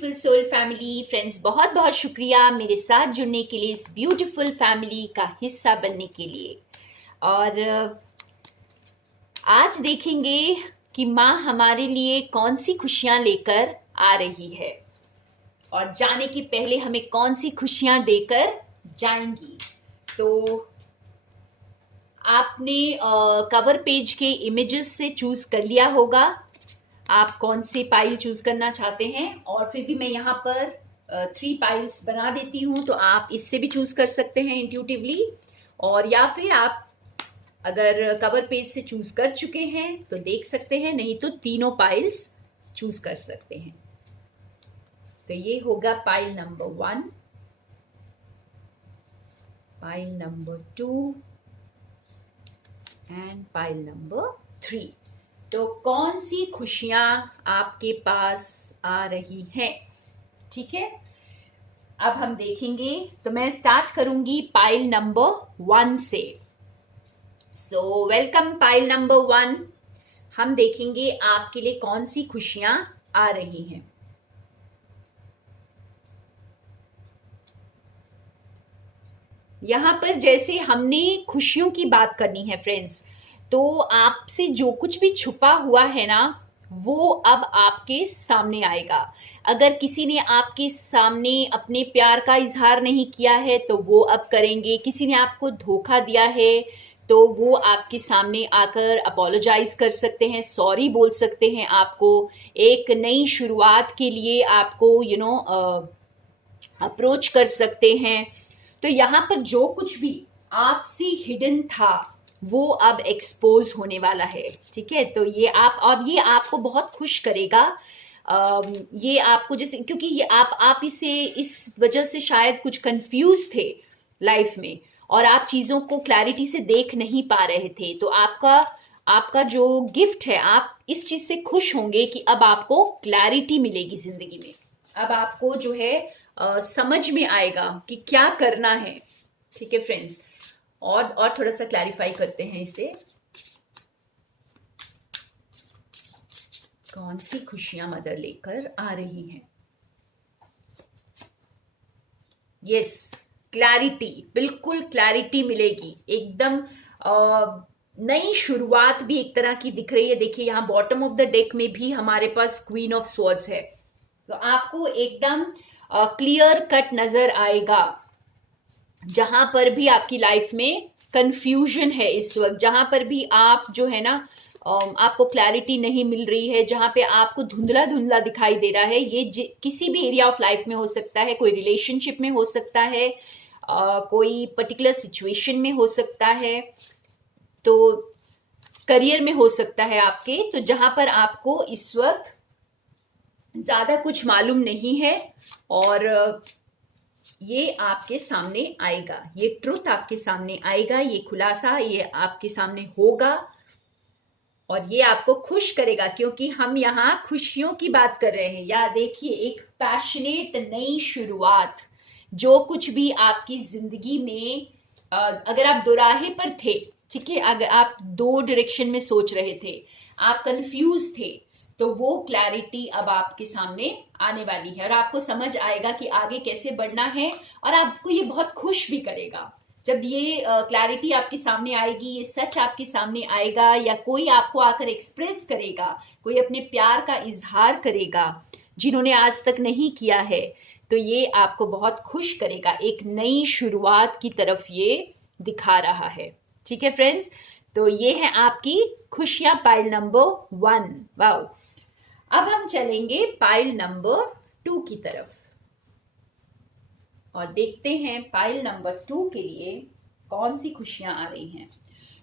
Beautiful soul family friends, बहुत बहुत शुक्रिया मेरे साथ जुड़ने के लिए, इस ब्यूटीफुल फैमिली का हिस्सा बनने के लिए। और आज देखेंगे कि माँ हमारे लिए कौन सी खुशियां लेकर आ रही है और जाने के पहले हमें कौन सी खुशियां देकर जाएंगी। तो आपने कवर पेज के इमेजेस से चूज कर लिया होगा आप कौन से पाइल चूज करना चाहते हैं, और फिर भी मैं यहाँ पर 3 पाइल्स बना देती हूँ, तो आप इससे भी चूज कर सकते हैं इंट्यूटिवली। और या फिर आप अगर कवर पेज से चूज कर चुके हैं तो देख सकते हैं, नहीं तो तीनों पाइल्स चूज कर सकते हैं। तो ये होगा pile number 1, pile number 2 and pile number 3। तो कौन सी खुशियां आपके पास आ रही हैं? ठीक है, अब हम देखेंगे। तो मैं स्टार्ट करूंगी पाइल नंबर 1 से। So welcome pile number 1। हम देखेंगे आपके लिए कौन सी खुशियां आ रही हैं। यहां पर जैसे हमने खुशियों की बात करनी है फ्रेंड्स, तो आपसे जो कुछ भी छुपा हुआ है ना, वो अब आपके सामने आएगा। अगर किसी ने आपके सामने अपने प्यार का इजहार नहीं किया है तो वो अब करेंगे। किसी ने आपको धोखा दिया है तो वो आपके सामने आकर अपोलोजाइज कर सकते हैं, सॉरी बोल सकते हैं आपको। एक नई शुरुआत के लिए आपको अप्रोच कर सकते हैं। तो यहाँ पर जो कुछ भी आपसे हिडन था वो अब एक्सपोज होने वाला है। ठीक है, तो ये आपको बहुत खुश करेगा। ये आपको जैसे, क्योंकि ये आप इसे इस वजह से शायद कुछ कंफ्यूज थे लाइफ में और आप चीजों को क्लैरिटी से देख नहीं पा रहे थे, तो आपका जो गिफ्ट है, आप इस चीज से खुश होंगे कि अब आपको क्लैरिटी मिलेगी जिंदगी में। अब आपको जो है समझ में आएगा कि क्या करना है। ठीक है फ्रेंड्स, और थोड़ा सा क्लैरिफाई करते हैं इसे। कौन सी खुशियां मदर लेकर आ रही हैं? यस, क्लैरिटी, बिल्कुल क्लैरिटी मिलेगी एकदम। नई शुरुआत भी एक तरह की दिख रही है। देखिए यहाँ बॉटम ऑफ द डेक में भी हमारे पास क्वीन ऑफ स्वॉर्ड्स है, तो आपको एकदम क्लियर कट नजर आएगा। जहां पर भी आपकी लाइफ में कंफ्यूजन है इस वक्त, जहां पर भी आप जो है ना आपको क्लैरिटी नहीं मिल रही है, जहां पे आपको धुंधला धुंधला दिखाई दे रहा है, ये किसी भी एरिया ऑफ लाइफ में हो सकता है। कोई रिलेशनशिप में हो सकता है, कोई पर्टिकुलर सिचुएशन में हो सकता है, तो करियर में हो सकता है आपके। तो जहां पर आपको इस वक्त ज्यादा कुछ मालूम नहीं है, और ये आपके सामने आएगा, ये ट्रुथ आपके सामने आएगा, ये खुलासा ये आपके सामने होगा और ये आपको खुश करेगा, क्योंकि हम यहाँ खुशियों की बात कर रहे हैं। या देखिए, एक पैशनेट नई शुरुआत, जो कुछ भी आपकी जिंदगी में अगर आप दोराहे पर थे, ठीक है, अगर आप 2 डायरेक्शन में सोच रहे थे, आप कंफ्यूज थे, तो वो क्लैरिटी अब आपके सामने आने वाली है और आपको समझ आएगा कि आगे कैसे बढ़ना है। और आपको ये बहुत खुश भी करेगा जब ये क्लैरिटी आपके सामने आएगी, ये सच आपके सामने आएगा, या कोई आपको आकर एक्सप्रेस करेगा, कोई अपने प्यार का इजहार करेगा जिन्होंने आज तक नहीं किया है, तो ये आपको बहुत खुश करेगा। एक नई शुरुआत की तरफ ये दिखा रहा है। ठीक है फ्रेंड्स, तो ये है आपकी खुशियां पाइल नंबर 1। वाओ, अब हम चलेंगे पाइल नंबर 2 की तरफ और देखते हैं पाइल नंबर 2 के लिए कौन सी खुशियां आ रही हैं।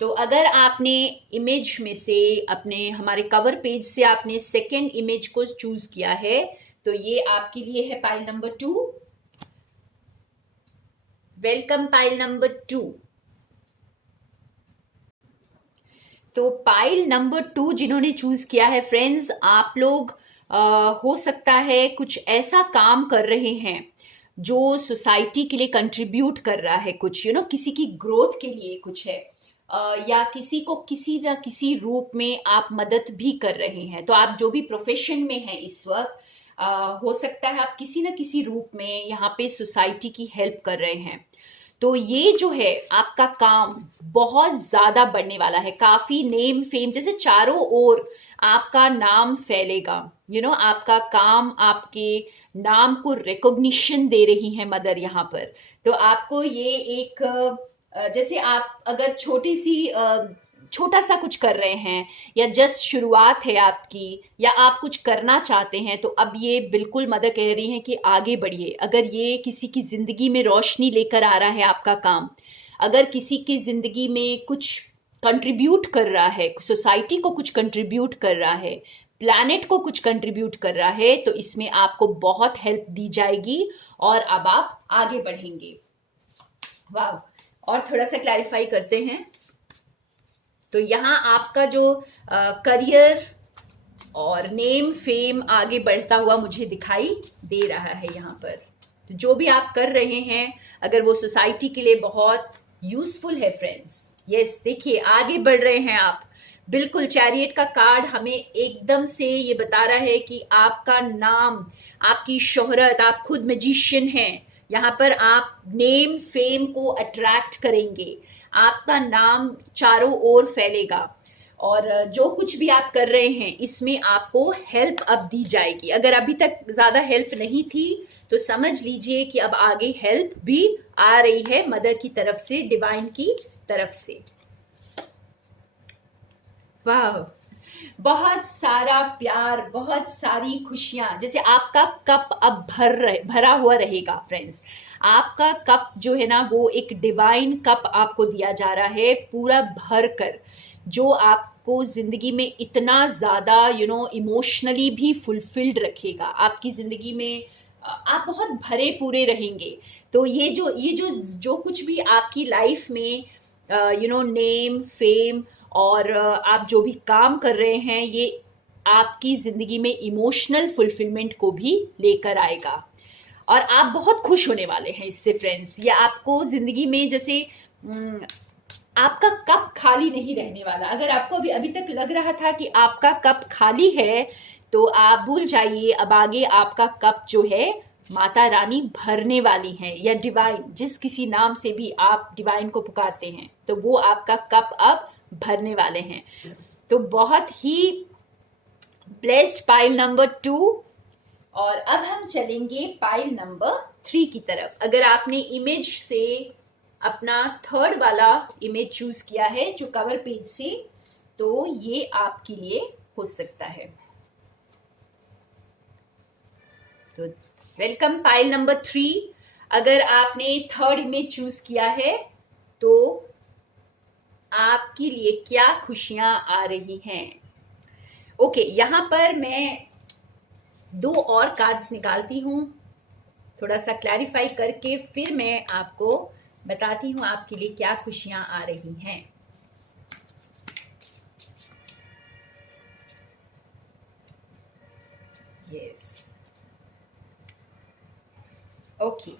तो अगर आपने इमेज में से अपने हमारे कवर पेज से आपने सेकेंड इमेज को चूज किया है, तो ये आपके लिए है pile number 2। Welcome pile number 2। तो पाइल नंबर 2 जिन्होंने चूज किया है फ्रेंड्स, आप लोग हो सकता है कुछ ऐसा काम कर रहे हैं जो सोसाइटी के लिए कंट्रीब्यूट कर रहा है, कुछ किसी की ग्रोथ के लिए कुछ है, या किसी को किसी न किसी रूप में आप मदद भी कर रहे हैं। तो आप जो भी प्रोफेशन में हैं इस वक्त, हो सकता है आप किसी न किसी रूप में यहाँ पे सोसाइटी की हेल्प कर रहे हैं। तो ये जो है आपका काम बहुत ज्यादा बढ़ने वाला है, काफी नेम फेम, जैसे चारों ओर आपका नाम फैलेगा। आपका काम, आपके नाम को रिकॉग्निशन दे रही है मदर यहाँ पर। तो आपको ये एक जैसे आप अगर छोटा सा कुछ कर रहे हैं, या जस्ट शुरुआत है आपकी, या आप कुछ करना चाहते हैं, तो अब ये बिल्कुल मदर कह रही है कि आगे बढ़िए। अगर ये किसी की जिंदगी में रोशनी लेकर आ रहा है आपका काम, अगर किसी की जिंदगी में कुछ कंट्रीब्यूट कर रहा है, सोसाइटी को कुछ कंट्रीब्यूट कर रहा है, प्लैनेट को कुछ कंट्रीब्यूट कर रहा है, तो इसमें आपको बहुत हेल्प दी जाएगी और अब आप आगे बढ़ेंगे। वाह। और थोड़ा सा क्लैरिफाई करते हैं। तो यहाँ आपका जो करियर और नेम फेम आगे बढ़ता हुआ मुझे दिखाई दे रहा है यहाँ पर। तो जो भी आप कर रहे हैं, अगर वो सोसाइटी के लिए बहुत यूजफुल है फ्रेंड्स, यस, देखिए आगे बढ़ रहे हैं आप। बिल्कुल चैरियट का कार्ड हमें एकदम से ये बता रहा है कि आपका नाम, आपकी शोहरत, आप खुद मैजिशियन हैं, यहाँ पर आप नेम फेम को अट्रैक्ट करेंगे, आपका नाम चारों ओर फैलेगा, और जो कुछ भी आप कर रहे हैं इसमें आपको हेल्प अब दी जाएगी। अगर अभी तक ज्यादा हेल्प नहीं थी तो समझ लीजिए कि अब आगे हेल्प भी आ रही है मदर की तरफ से, डिवाइन की तरफ से। वाह, बहुत सारा प्यार, बहुत सारी खुशियां, जैसे आपका कप अब भरा हुआ रहेगा फ्रेंड्स। आपका कप जो है ना, वो एक डिवाइन कप आपको दिया जा रहा है, पूरा भर कर, जो आपको जिंदगी में इतना ज्यादा इमोशनली भी फुलफिल्ड रखेगा। आपकी जिंदगी में आप बहुत भरे पूरे रहेंगे। तो ये जो कुछ भी आपकी लाइफ में नेम फेम और आप जो भी काम कर रहे हैं, ये आपकी जिंदगी में इमोशनल फुलफिलमेंट को भी लेकर आएगा, और आप बहुत खुश होने वाले हैं इससे फ्रेंड्स। ये आपको जिंदगी में जैसे आपका कप खाली नहीं रहने वाला। अगर आपको अभी तक लग रहा था कि आपका कप खाली है, तो आप भूल जाइए, अब आगे आपका कप जो है माता रानी भरने वाली है, या डिवाइन, जिस किसी नाम से भी आप डिवाइन को पुकारते हैं, तो वो आपका कप अब भरने वाले हैं। तो बहुत ही ब्लेस्ड पाइल नंबर 2। और अब हम चलेंगे पाइल नंबर 3 की तरफ। अगर आपने इमेज से अपना थर्ड वाला इमेज चूज किया है जो कवर पेज से, तो ये आपके लिए हो सकता है। तो वेलकम पाइल नंबर 3। अगर आपने थर्ड इमेज चूज किया है, तो आपके लिए क्या खुशियां आ रही हैं। ओके, यहां पर मैं 2 और कार्ड्स निकालती हूं, थोड़ा सा क्लैरिफाई करके फिर मैं आपको बताती हूं आपके लिए क्या खुशियां आ रही हैं। यस, ओके,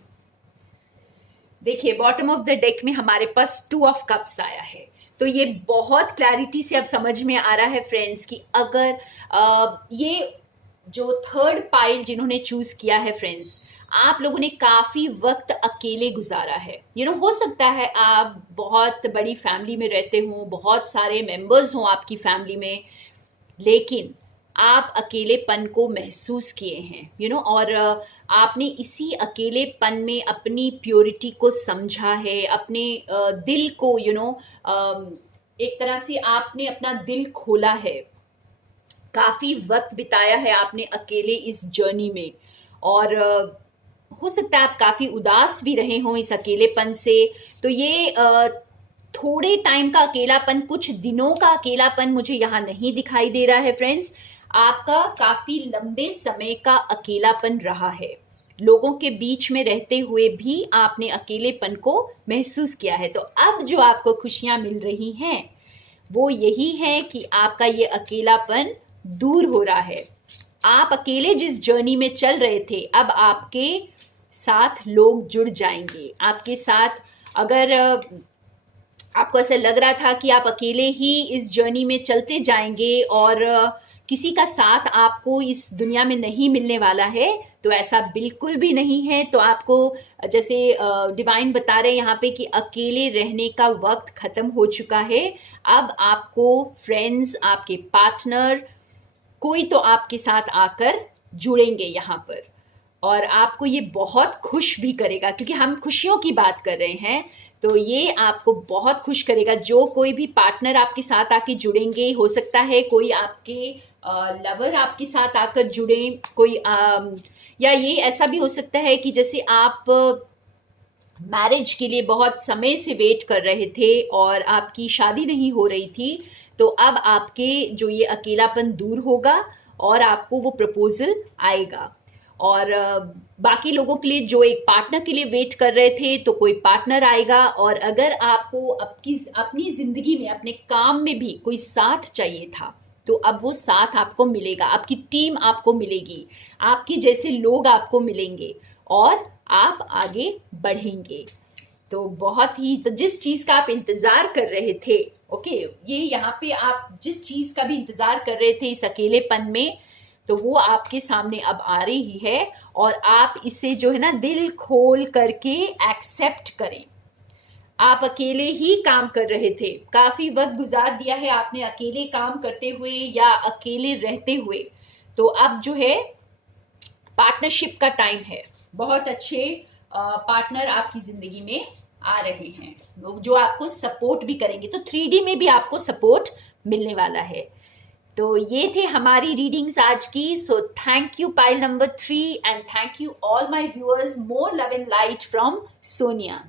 देखिए बॉटम ऑफ द डेक में हमारे पास 2 ऑफ कप्स आया है। तो ये बहुत क्लैरिटी से अब समझ में आ रहा है फ्रेंड्स कि अगर ये जो थर्ड पाइल जिन्होंने चूज किया है फ्रेंड्स, आप लोगों ने काफी वक्त अकेले गुजारा है। हो सकता है आप बहुत बड़ी फैमिली में रहते हो, बहुत सारे मेंबर्स हों आपकी फैमिली में, लेकिन आप अकेलेपन को महसूस किए हैं, और आपने इसी अकेलेपन में अपनी प्योरिटी को समझा है, अपने दिल को एक तरह से आपने अपना दिल खोला है, काफी वक्त बिताया है आपने अकेले इस जर्नी में, और हो सकता है आप काफी उदास भी रहे हों इस अकेलेपन से। तो ये थोड़े टाइम का अकेलापन, कुछ दिनों का अकेलापन मुझे यहाँ नहीं दिखाई दे रहा है फ्रेंड्स। आपका काफी लंबे समय का अकेलापन रहा है, लोगों के बीच में रहते हुए भी आपने अकेलेपन को महसूस किया है। तो अब जो आपको खुशियां मिल रही हैं वो यही है कि आपका ये अकेलापन दूर हो रहा है। आप अकेले जिस जर्नी में चल रहे थे, अब आपके साथ लोग जुड़ जाएंगे आपके साथ। अगर आपको ऐसा लग रहा था कि आप अकेले ही इस जर्नी में चलते जाएंगे और किसी का साथ आपको इस दुनिया में नहीं मिलने वाला है, तो ऐसा बिल्कुल भी नहीं है। तो आपको जैसे डिवाइन बता रहे हैं यहाँ पे कि अकेले रहने का वक्त खत्म हो चुका है। अब आपको फ्रेंड्स, आपके पार्टनर, कोई तो आपके साथ आकर जुड़ेंगे यहाँ पर, और आपको ये बहुत खुश भी करेगा, क्योंकि हम खुशियों की बात कर रहे हैं। तो ये आपको बहुत खुश करेगा। जो कोई भी पार्टनर आपके साथ आके जुड़ेंगे, हो सकता है कोई आपके लवर आपके साथ आकर जुड़े, कोई या ये ऐसा भी हो सकता है कि जैसे आप मैरिज के लिए बहुत समय से वेट कर रहे थे और आपकी शादी नहीं हो रही थी, तो अब आपके जो ये अकेलापन दूर होगा और आपको वो प्रपोजल आएगा। और बाकी लोगों के लिए जो एक पार्टनर के लिए वेट कर रहे थे, तो कोई पार्टनर आएगा। और अगर आपको अपनी जिंदगी में, अपने काम में भी कोई साथ चाहिए था, तो अब वो साथ आपको मिलेगा, आपकी टीम आपको मिलेगी, आपके जैसे लोग आपको मिलेंगे और आप आगे बढ़ेंगे। तो बहुत ही, तो जिस चीज का आप इंतजार कर रहे थे, ओके, ये यहाँ पे आप जिस चीज का भी इंतजार कर रहे थे इस अकेलेपन में, तो वो आपके सामने अब आ रही है। और आप इसे जो है ना दिल खोल करके एक्सेप्ट करें। आप अकेले ही काम कर रहे थे, काफी वक्त गुजार दिया है आपने अकेले काम करते हुए या अकेले रहते हुए। तो अब जो है पार्टनरशिप का टाइम है। बहुत अच्छे पार्टनर आपकी जिंदगी में आ रहे हैं, जो आपको सपोर्ट भी करेंगे। तो 3D में भी आपको सपोर्ट मिलने वाला है। तो ये थे हमारी रीडिंग्स आज की। So thank you pile number 3 and thank you all my viewers. More love and light from Sonia.